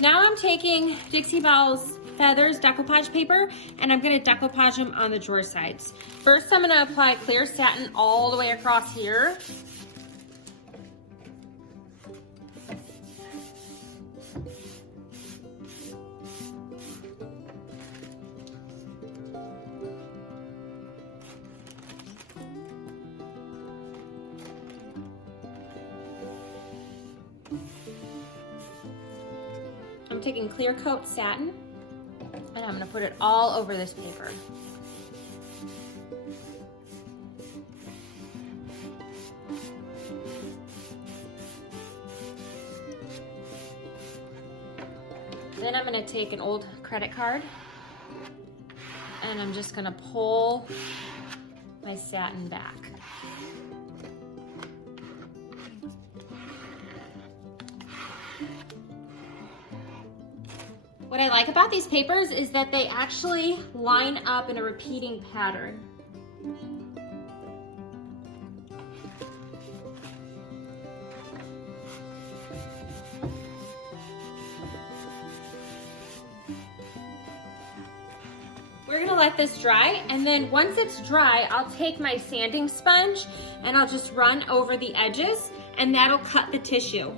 Now I'm taking Dixie Belle's Feathers decoupage paper and I'm going to decoupage them on the drawer sides. First I'm going to apply clear satin all the way across here. I'm taking Clear Coat Satin and I'm going to put it all over this paper. Then I'm going to take an old credit card and I'm just going to pull my satin back. What I like about these papers is that they actually line up in a repeating pattern. We're gonna let this dry, and then once it's dry, I'll take my sanding sponge and I'll just run over the edges, and that'll cut the tissue.